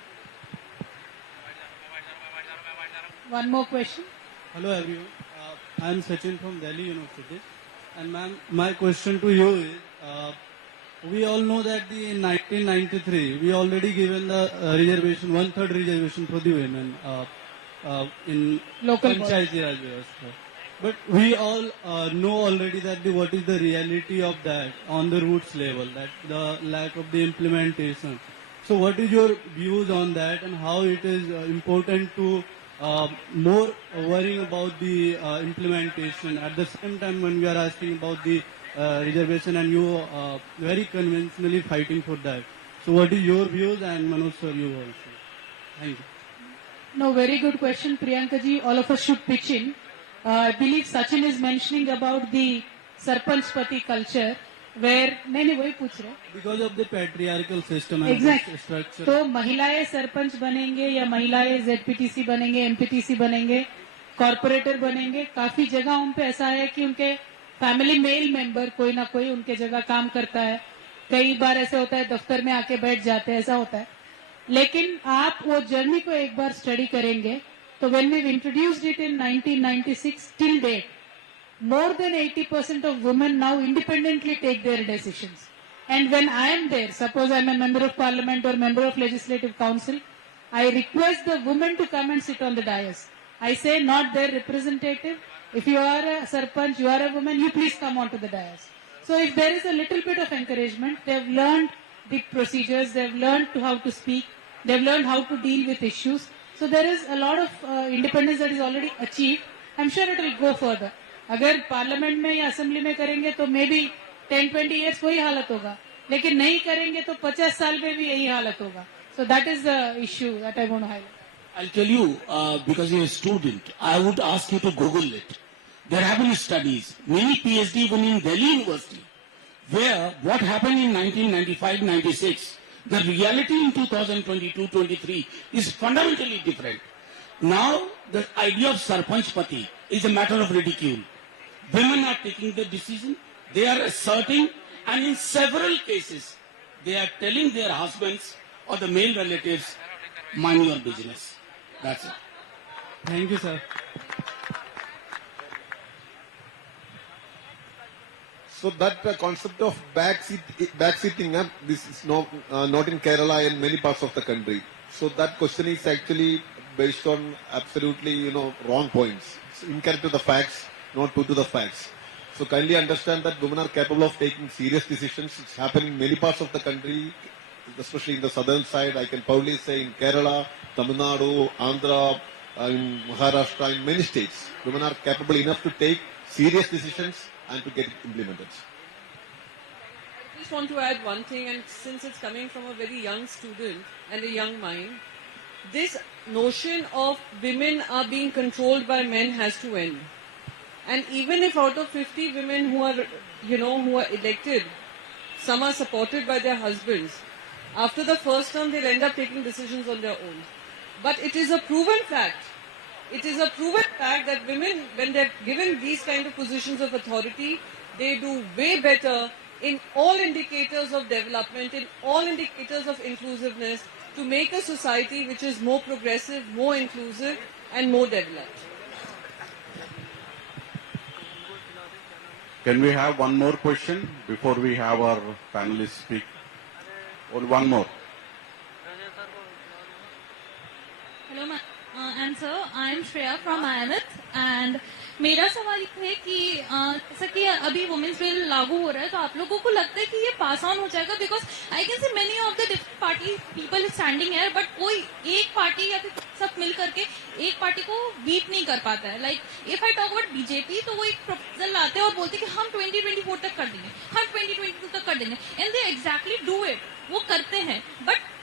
One more question. Hello everyone. I am Sachin from Delhi University. And ma'am, my question to you is, we all know that in 1993, we already given the reservation, 1/3 reservation for the women in Local Panchayati Raj Vyavastha. But we all know already that what is the reality of that on the roots level, that the lack of the implementation. So what is your views on that, and how it is important to more worrying about the implementation at the same time when we are asking about the reservation, and you very conventionally fighting for that. So what is your views, and Manoj sir, you also? Thank you. No, very good question, Priyanka ji. All of us should pitch in. I believe Sachin is mentioning about the Sarpanch Pati culture, where नहीं वही पूछ रहे. Because of the patriarchal system and Exactly. the structure. तो महिलाएं सरपंच बनेंगे या महिलाएं ZPTC बनेंगे, MPTC बनेंगे, कॉर्पोरेटर बनेंगे, काफी जगह पे ऐसा है कि उनके फैमिली मेल मेंबर कोई ना कोई उनके जगह काम करता है. कई बार ऐसे होता है दफ्तर में आके बैठ जाते हैं, ऐसा होता है. लेकिन आप वो जर्नी को एक बार स्टडी करेंगे तो when we've introduced it in 1996 till date, more than 80% of women now independently take their decisions. And when I am there, suppose I am a member of parliament or member of legislative council, I request the women to come and sit on the dais. I say, not their representative. If you are a sarpanch, you are a woman, you please come onto the dais. So if there is a little bit of encouragement, they have learned the procedures, they have learned how to speak, they have learned how to deal with issues. So there is a lot of independence that is already achieved. I am sure it will go further. अगर parliament में या assembly में करेंगे तो may be 10-20 years वही हालत होगा, लेकिन नहीं करेंगे तो 50 साल में भी यही हालत होगा. So that is the issue that I want to highlight. I'll tell you, because you're a student, I would ask you to Google it. There have been studies, many PhD even in Delhi University, where what happened in 1995-96, the reality in 2022-23 is fundamentally different. Now, the idea of Sarpanch Pati is a matter of ridicule. Women are taking the decision, they are asserting, and in several cases, they are telling their husbands or the male relatives, mind your business. That's it. Thank you, sir. So that concept of backseating, this is not in Kerala and many parts of the country. So that question is actually based on absolutely, wrong points. It's incorrect to the facts, not true to the facts. So kindly understand that women are capable of taking serious decisions. It's happening in many parts of the country, especially in the southern side. I can proudly say in Kerala, Tamil Nadu, Andhra, in Maharashtra, in many states, women are capable enough to take serious decisions and to get it implemented. I just want to add one thing, and since it's coming from a very young student and a young mind, this notion of women are being controlled by men has to end. And even if out of 50 women who are, who are elected, some are supported by their husbands, after the first term they'll end up taking decisions on their own. But it is a proven fact. It is a proven fact that women, when they're given these kind of positions of authority, they do way better in all indicators of development, in all indicators of inclusiveness, to make a society which is more progressive, more inclusive, and more developed. Can we have one more question before we have our panelists speak? Only one more. Hello, and sir, I am Shreya from IMS and मेरा सवाल ये है कि जैसा कि अभी women's bill लागू हो रहा है तो आप लोगों को लगता है कि ये पास ऑन हो जाएगा because I can see many of the different party people standing here but कोई एक पार्टी या फिर सब मिल करके एक पार्टी को बीट नहीं कर पाता है like if I talk about BJP तो वो एक प्रपोजल लाते हैं और बोलते हैं कि हम 2024 तक कर देंगे हम 2022 तक कर देंगे and they exactly do it वो करते हैं but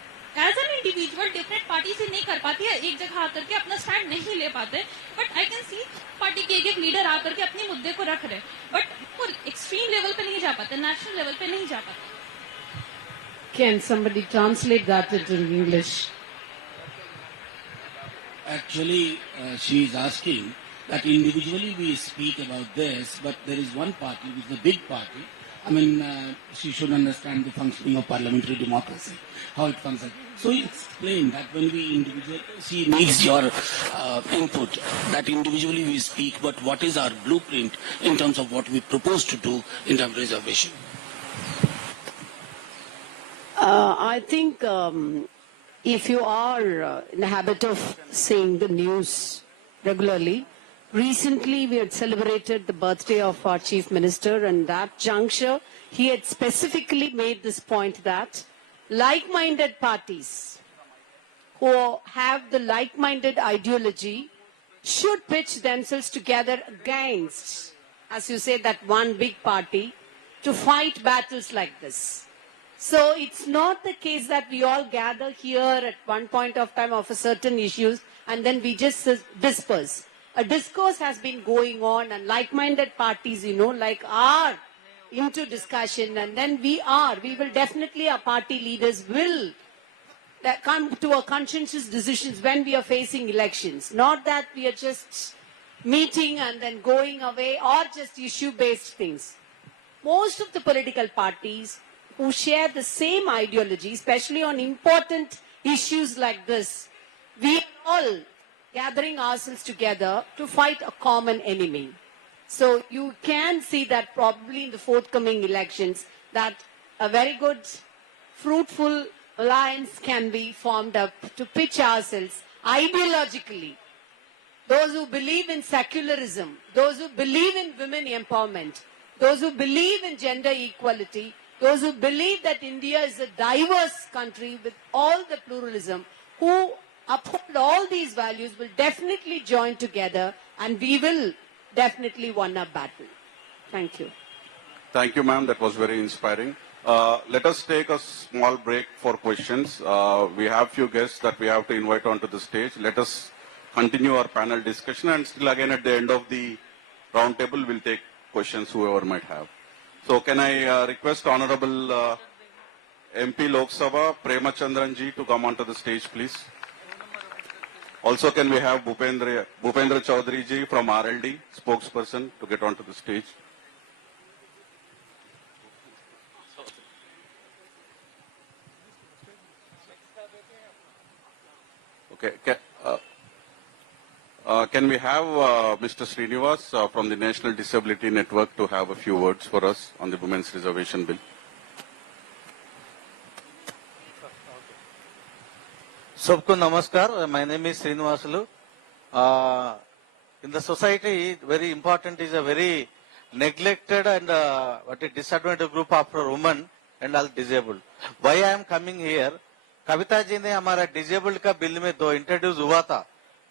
as an individual different party से नहीं कर पाती है एक जगह आकर के अपना स्टैंड नहीं ले पाते but I can see party के एक लीडर आकर के अपने मुद्दे को रख रहे बट वो एक्सट्रीम लेवल पे नहीं जा पाते नेशनल लेवल पे नहीं जा पाते Can somebody translate that into English? Actually, she is asking that individually we speak about this, but there is one party, which is the big party. I mean, she should understand the functioning of parliamentary democracy, how it functions. So you explain that when we individually, she needs your input, that individually we speak, but what is our blueprint in terms of what we propose to do in terms of reservation? I think if you are in the habit of seeing the news regularly, recently we had celebrated the birthday of our Chief Minister, and that juncture he had specifically made this point that like-minded parties who have the like-minded ideology should pitch themselves together against, as you say, that one big party to fight battles like this. So it's not the case that we all gather here at one point of time of a certain issues and then we just disperse. A discourse has been going on and like-minded parties, you know, like are into discussion and then we will definitely, our party leaders will come to a consensus decisions when we are facing elections. Not that we are just meeting and then going away or just issue-based things. Most of the political parties who share the same ideology, especially on important issues like this, we are all gathering ourselves together to fight a common enemy. So you can see that probably in the forthcoming elections that a very good, fruitful alliance can be formed up to pitch ourselves ideologically. Those who believe in secularism, those who believe in women empowerment, those who believe in gender equality, those who believe that India is a diverse country with all the pluralism, who uphold all these values will definitely join together and we will definitely win a battle. Thank you. Thank you, ma'am. That was very inspiring. Let us take a small break for questions. We have few guests that we have to invite onto the stage. Let us continue our panel discussion and still again at the end of the round table we'll take questions whoever might have. So can I request Honorable MP Lok Sabha Premachandran ji to come onto the stage, please. Also, can we have Bhupendra Chaudhary ji from RLD, spokesperson, to get onto the stage. Okay. Can we have Mr. Srinivas from the National Disability Network to have a few words for us on the Women's Reservation Bill? सबको नमस्कार. My name is Srinivasulu. In the society, very important is a very neglected and what a disadvantaged group of women and all disabled. Why I am coming here? Kavita ji ने हमारा disabled का bill में दो introduce हुआ था.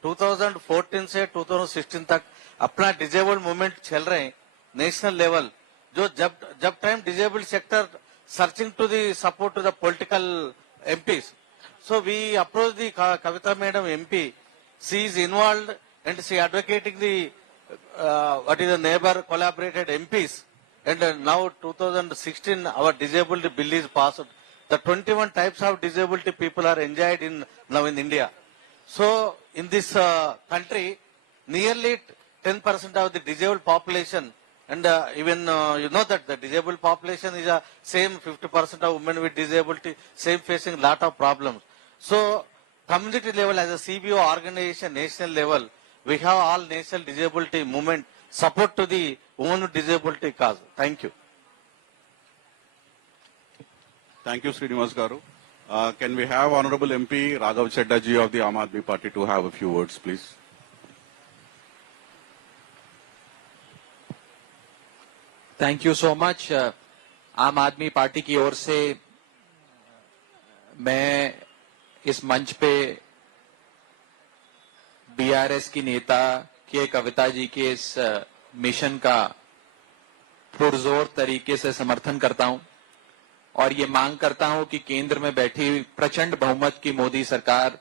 2014 से 2016 तक अपना डिजेबल्ड मूवमेंट चल रहे हैं नेशनल लेवल. जो जब time disabled sector searching to the support to the political MPs. So we approached the Kavitha Madam MP. She is involved and she advocating the what is the neighbor collaborated MPs. And now 2016 our disabled bill is passed. The 21 types of disability people are enjoyed now in India. So in this country, nearly 10% of the disabled population, and even you know that the disabled population is same 50% of women with disability, same facing lot of problems. So community level as a CBO organization, national level, we have all national disability movement support to the women with disability cause. Thank you. Thank you, Srinivas Garu. Can we have Honorable MP Raghav Chedda ji of the Aam Aadmi Party to have a few words, please? Thank you so much. आम आदमी party की ओर से मैं इस मंच पे BRS की नेता के कविता जी के इस मिशन का पुरजोर तरीके से समर्थन करता हूं और ये मांग करता हूं कि केंद्र में बैठी प्रचंड बहुमत की मोदी सरकार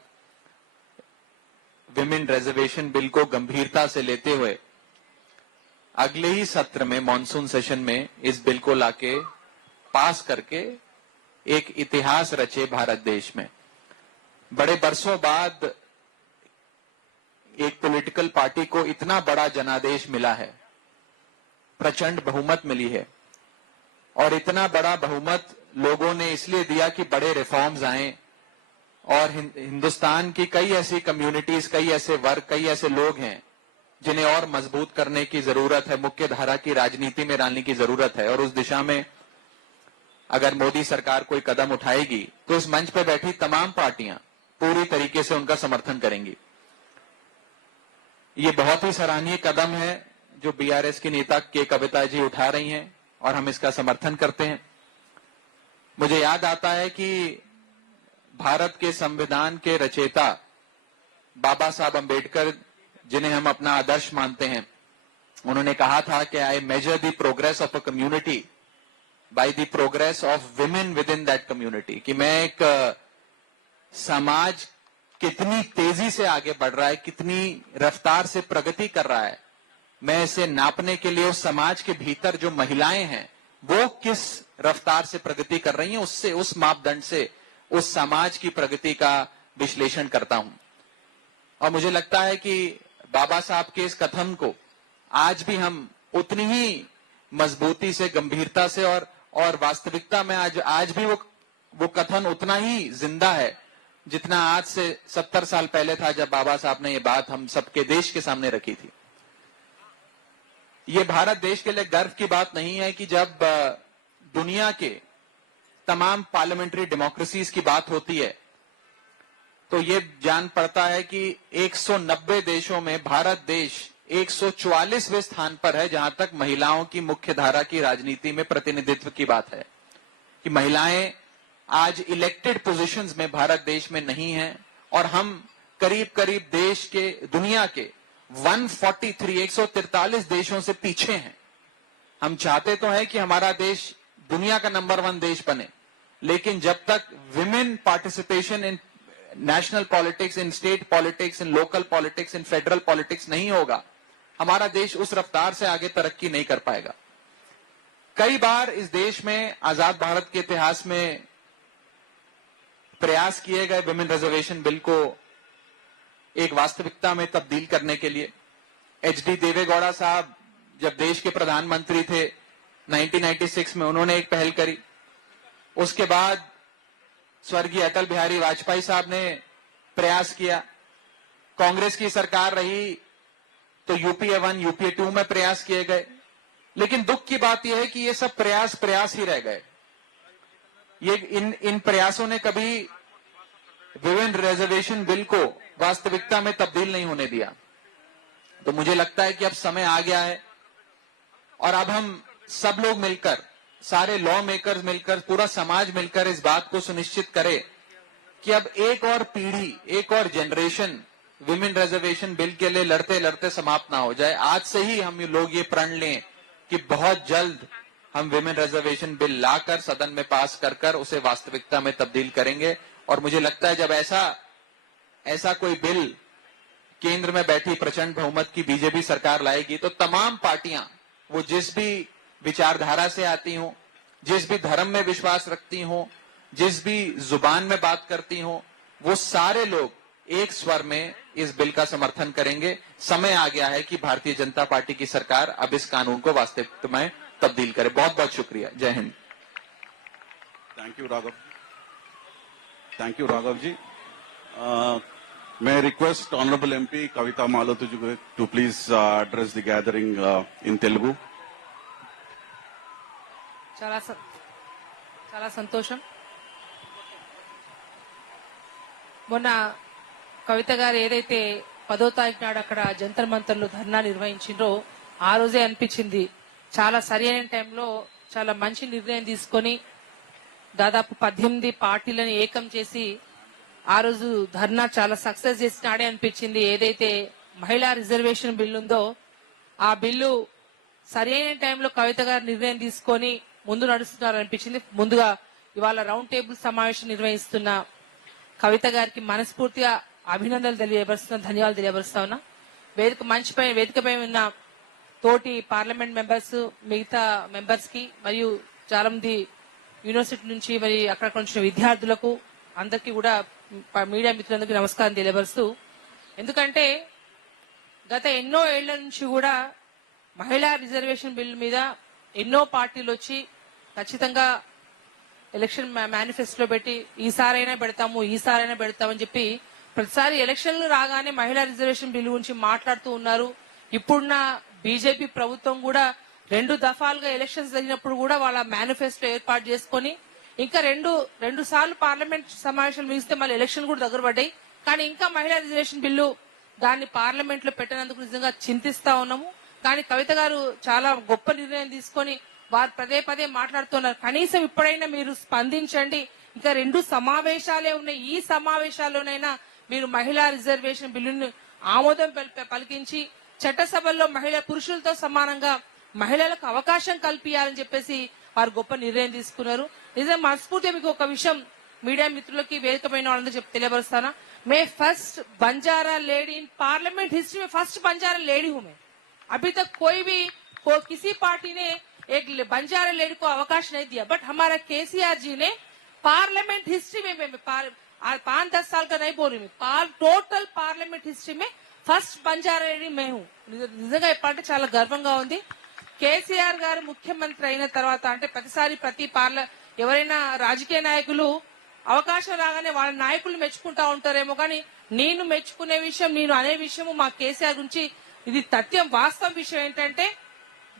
विमेन रिजर्वेशन बिल को गंभीरता से लेते हुए अगले ही सत्र में मॉनसून सेशन में इस बिल को लाके पास करके एक इतिहास रचे भारत देश में। बड़े बरसों बाद एक पॉलिटिकल पार्टी को इतना बड़ा जनादेश मिला है, प्रचंड बहुमत मिली है और इतना बड़ा बहुमत लोगों ने इसलिए दिया कि बड़े रिफॉर्म्स आए और हिंदुस्तान की कई ऐसी कम्युनिटीज, कई ऐसे वर्ग, कई ऐसे लोग हैं जिन्हें और मजबूत करने की जरूरत है, मुख्य धारा की राजनीति में डालने की जरूरत है और उस दिशा में अगर मोदी सरकार कोई कदम उठाएगी तो इस मंच पर बैठी तमाम पार्टियां पूरी तरीके से उनका समर्थन करेंगी। ये बहुत ही सराहनीय कदम है जो बीआरएस की नेता के कविता जी उठा रही हैं और हम इसका समर्थन करते हैं। मुझे याद आता है कि भारत के संविधान के रचयिता बाबा साहब अंबेडकर, जिन्हें हम अपना आदर्श मानते हैं, उन्होंने कहा था कि I measure the progress of a community by the progress of women within that community, कि मैं एक समाज कितनी तेजी से आगे बढ़ रहा है, कितनी रफ्तार से प्रगति कर रहा है, मैं इसे नापने के लिए उस समाज के भीतर जो महिलाएं हैं वो किस रफ्तार से प्रगति कर रही हैं, उससे, उस मापदंड से उस समाज की प्रगति का विश्लेषण करता हूं। और मुझे लगता है कि बाबा साहब के इस कथन को आज भी हम उतनी ही मजबूती से, गंभीरता से और वास्तविकता में आज भी वो कथन उतना ही जिंदा है जितना आज से 70 साल पहले था जब बाबा साहब ने ये बात हम सबके देश के सामने रखी थी। ये भारत देश के लिए गर्व की बात नहीं है कि जब दुनिया के तमाम पार्लियामेंट्री डेमोक्रेसीज की बात होती है तो ये जान पड़ता है कि 190 देशों में भारत देश 144वें स्थान पर है जहां तक महिलाओं की मुख्य धारा की राजनीति में प्रतिनिधित्व की बात है, कि महिलाएं आज इलेक्टेड पोजीशंस में भारत देश में नहीं हैं और हम करीब करीब देश के, दुनिया के 143 देशों से पीछे हैं। हम चाहते तो हैं कि हमारा देश दुनिया का नंबर 1 देश बने, लेकिन जब तक women participation in national politics, in state politics, in local politics, in federal politics नहीं होगा, हमारा देश उस रफ्तार से आगे तरक्की नहीं कर पाएगा। कई बार इस देश में आजाद भारत के इतिहास में प्रयास किए गए विमेन रिजर्वेशन बिल को एक वास्तविकता में तब्दील करने के लिए। एचडी देवेगौड़ा साहब जब देश के प्रधानमंत्री थे 1996 में, उन्होंने एक पहल करी। उसके बाद स्वर्गीय अटल बिहारी वाजपेयी साहब ने प्रयास किया। कांग्रेस की सरकार रही तो यूपीए 1, यूपीए 2 में प्रयास किए गए, लेकिन दुख की बात यह है कि ये सब प्रयास ही रह गए। ये इन प्रयासों ने कभी विमेन रिजर्वेशन बिल को वास्तविकता में तब्दील नहीं होने दिया। तो मुझे लगता है कि अब समय आ गया है और अब हम सब लोग मिलकर, सारे लॉ मेकर्स मिलकर, पूरा समाज मिलकर इस बात को सुनिश्चित करे कि अब एक और पीढ़ी, एक और जनरेशन विमेन रिजर्वेशन बिल के लिए लड़ते लड़ते समाप्त ना हो जाए। आज से ही हम लोग ये प्रण लें कि बहुत जल्द हम विमेन रिजर्वेशन बिल लाकर सदन में पास कर उसे वास्तविकता में तब्दील करेंगे। और मुझे लगता है जब ऐसा कोई बिल केंद्र में बैठी प्रचंड बहुमत की बीजेपी सरकार लाएगी तो तमाम पार्टियां, वो जिस भी विचारधारा से आती हों, जिस भी धर्म में विश्वास रखती हों, जिस भी जुबान में बात करती हों, वो सारे लोग एक स्वर में इस बिल का समर्थन करेंगे। समय आ गया है कि भारतीय जनता पार्टी की सरकार अब इस कानून को वास्तविकता में तब्दील करे। बहुत बहुत शुक्रिया। जय Hind. Thank you Raghav ji. May I request Honorable MP Kavitha Malothu to please address the gathering in Telugu. చాలా సంతోషం. మొన్న కవిత గారు ఏదైతే 10వ తారీఖు నాడు అక్కడ జంతర్ మంతర్లో ధర్నా నిర్వహించిండ్రో ఆ రోజే అనిపించింది చాలా సరైన టైంలో చాలా మంచి నిర్ణయం తీసుకొని దాదాపు 18 పార్టీలను ఏకం చేసి ఆ రోజు ధర్నా చాలా సక్సెస్ చేసినాడే అనిపించింది. ఏదైతే మహిళా రిజర్వేషన్ బిల్లు ఉందో ఆ బిల్లు సరైన టైంలో కవిత గారు నిర్ణయం తీసుకొని ముందు నడుస్తున్నారు అనిపించింది. ముందుగా ఇవాళ రౌండ్ టేబుల్ సమావేశం నిర్వహిస్తున్న కవిత గారికి మనస్ఫూర్తిగా అభినందనలు తెలియజేస్తున్నా, ధన్యవాదాలు తెలియజేస్తా ఉన్నా. వేదికపై ఉన్న తోటి పార్లమెంట్ మెంబర్స్, మిగతా మెంబర్స్ కి మరియు చాలా మంది యూనివర్సిటీ నుంచి మరి అక్కడ వచ్చిన విద్యార్థులకు అందరికీ కూడా మీడియా మిత్రులందరికీ నమస్కారం తెలియపరుస్తూ, ఎందుకంటే గత ఎన్నో ఏళ్ల నుంచి కూడా మహిళా రిజర్వేషన్ బిల్ మీద ఎన్నో పార్టీలు వచ్చి ఖచ్చితంగా ఎలక్షన్ మేనిఫెస్టోలో పెట్టి ఈసారైనా పెడతామని చెప్పి ప్రతిసారి ఎలక్షన్లు రాగానే మహిళా రిజర్వేషన్ బిల్ గురించి మాట్లాడుతూ ఉన్నారు. ఇప్పుడున్న బీజేపీ ప్రభుత్వం కూడా 2 దఫాలుగా ఎలక్షన్స్ జరిగినప్పుడు కూడా వాళ్ళ మేనిఫెస్టో ఏర్పాటు చేసుకుని ఇంకా రెండు సార్లు పార్లమెంట్ సమావేశాలు ముగిస్తే మళ్ళీ ఎలక్షన్ కూడా దగ్గర పడ్డాయి. కానీ ఇంకా మహిళా రిజర్వేషన్ బిల్లు దాన్ని పార్లమెంట్ లో పెట్టినందుకు నిజంగా చింతిస్తా ఉన్నాము. కానీ కవిత గారు చాలా గొప్ప నిర్ణయం తీసుకొని వారు పదే మాట్లాడుతున్నారు. కనీసం ఇప్పుడైనా మీరు స్పందించండి. ఇంకా 2 సమావేశాలే ఉన్నాయి. ఈ సమావేశాల్లోనైనా మీరు మహిళా రిజర్వేషన్ బిల్లును ఆమోదం పలికించి చట్టసభల్లో పురుషులతో సమానంగా మహిళలకు అవకాశం కల్పించాలని చెప్పేసి వారు గొప్ప నిర్ణయం తీసుకున్నారు. నిజంగా మనస్ఫూర్తిగా మీకు ఒక విషయం మీడియా మిత్రులకి వేదికపైన వాళ్ళందరూ తెలియపరుస్తానా, మే first Banjara lady in parliament history में फर्स्ट बंजारा लेडी हूं मैं. अभी तक किसी पार्टी ने एक बंजारा लेडी को अवकाश नहीं दिया, बट हमारा केसीआर जी ने पार्लियामेंट हिस्ट्री में 5-10 साल का नहीं बोल रही मैं, टोटल पार्लियामेंट हिस्ट्री में ఫస్ట్ బంజారా లేడీ मैं हूं. నిజంగా చెప్పాలంటే చాలా గర్వంగా ఉంది. కేసీఆర్ గారు ముఖ్యమంత్రి అయిన తర్వాత అంటే ప్రతిసారి ఎవరైనా రాజకీయ నాయకులు అవకాశం రాగానే వాళ్ళ నాయకులు మెచ్చుకుంటా ఉంటారేమో, కానీ నేను మెచ్చుకునే విషయం, నేను అనే విషయము మా కేసీఆర్ గురించి ఇది తథ్యం. వాస్తవం విషయం ఏంటంటే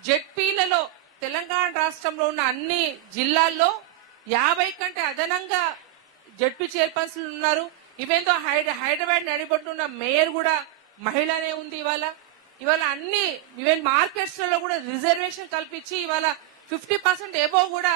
జెడ్పీలలో తెలంగాణ రాష్ట్రంలో ఉన్న అన్ని జిల్లాల్లో 50 కంటే అదనంగా జెడ్పీ చైర్పర్సన్లు ఉన్నారు. ఇవేందో హైదరాబాద్ నడిబొట్టున్న మేయర్ కూడా మహిళనే ఉంది. ఇవాళ అన్ని ఈవెన్ మార్కెట్స్ లలో కూడా రిజర్వేషన్ కల్పించి ఇవాళ 50% ఎబోవ్ కూడా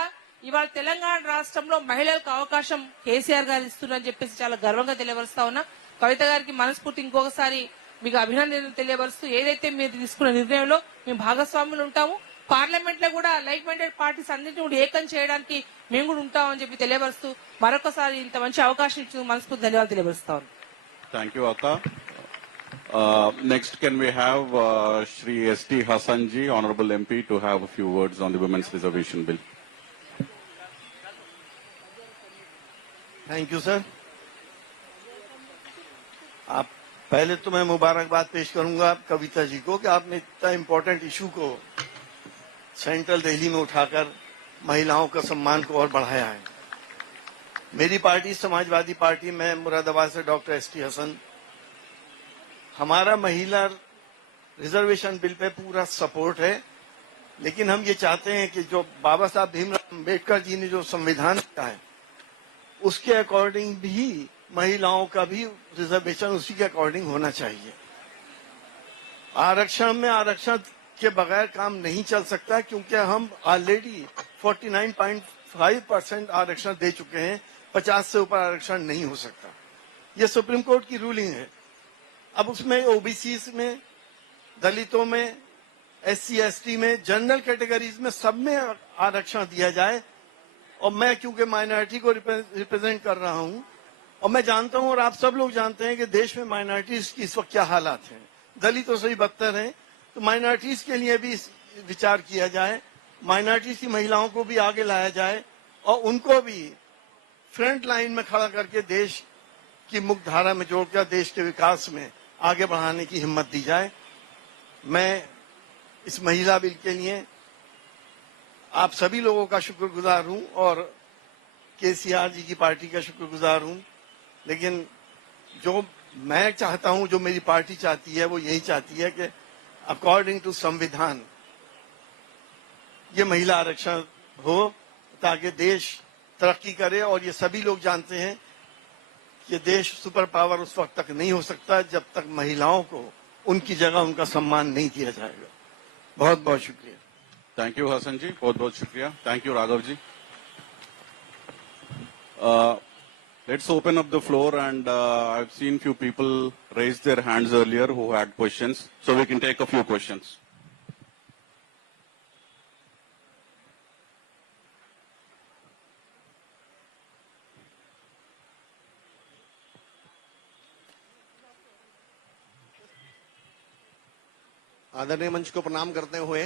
ఇవాళ తెలంగాణ రాష్ట్రంలో మహిళలకు అవకాశం కేసీఆర్ గారు ఇస్తున్నారని చెప్పేసి చాలా గర్వంగా తెలియపరుస్తా ఉన్నా. కవిత గారికి మనస్ఫూర్తి ఇంకొకసారి మీకు అభినందనలు తెలియపరుస్తూ, ఏదైతే మీరు తీసుకున్న నిర్ణయంలో మేము భాగస్వాములు ఉంటాము, పార్లమెంట్ లో కూడా లైక్ మైండెడ్ పార్టీస్ అన్నింటినీ కూడా ఏకం చేయడానికి మేము కూడా ఉంటామని చెప్పి తెలియపరుస్తూ మరొకసారి ఇంత మంచి అవకాశం ఇచ్చిన మనస్ఫూర్తి ధన్యవాదాలు తెలియపరుస్తా ఉన్నాను. థ్యాంక్ యూ అక్క. Next, can we have Shri S.T. Hassanji, Honorable MP, to have a few words on the Women's Reservation Bill. Thank you sir. आप पहले तो मैं मुबारकबाद पेश करूंगा कविता जी को कि आपने इतना इम्पोर्टेंट इशू को सेंट्रल दिल्ली में उठाकर महिलाओं का सम्मान को और बढ़ाया है. मेरी पार्टी समाजवादी पार्टी में मुरादाबाद से डॉक्टर S.T. हसन, हमारा महिला रिजर्वेशन बिल पे पूरा सपोर्ट है. लेकिन हम ये चाहते हैं कि जो बाबा साहब भीमराव अम्बेडकर जी ने जो संविधान दिया है उसके अकॉर्डिंग भी महिलाओं का भी रिजर्वेशन उसी के अकॉर्डिंग होना चाहिए. आरक्षण में आरक्षण के बगैर काम नहीं चल सकता, क्योंकि हम ऑलरेडी 49.5% आरक्षण दे चुके हैं. 50 से ऊपर आरक्षण नहीं हो सकता. ये सुप्रीम कोर्ट की रूलिंग है. अब उसमें ओबीसी में, दलितों में, SC ST में, जनरल कैटेगरीज में सब में आरक्षण दिया जाए. और मैं क्योंकि माइनॉरिटी को रिप्रेजेंट कर रहा हूं और मैं जानता हूं और आप सब लोग जानते हैं कि देश में माइनॉरिटीज की इस वक्त क्या हालात हैं, दलितों से भी बदतर हैं. तो माइनॉरिटीज के लिए भी विचार किया जाए, माइनॉरिटीज की महिलाओं को भी आगे लाया जाए और उनको भी फ्रंट लाइन में खड़ा करके देश की मुख्य धारा में जोड़कर देश के विकास में आगे बढ़ाने की हिम्मत दी जाए. मैं इस महिला बिल के लिए आप सभी लोगों का शुक्रगुजार हूं और केसीआर जी की पार्टी का शुक्रगुजार हूं. लेकिन जो मैं चाहता हूं, जो मेरी पार्टी चाहती है, वो यही चाहती है कि अकॉर्डिंग टू संविधान ये महिला आरक्षण हो, ताकि देश तरक्की करे। और ये सभी लोग जानते हैं कि देश सुपर पावर उस वक्त तक नहीं हो सकता जब तक महिलाओं को उनकी जगह उनका सम्मान नहीं दिया जाएगा। बहुत बहुत शुक्रिया। थैंक यू हसन जी, बहुत बहुत शुक्रिया। Thank you Raghav ji. Let's open up the floor, and I've seen few people raise their hands earlier who had questions, so we can take a few questions. आदरणीय मंच को प्रणाम करते हुए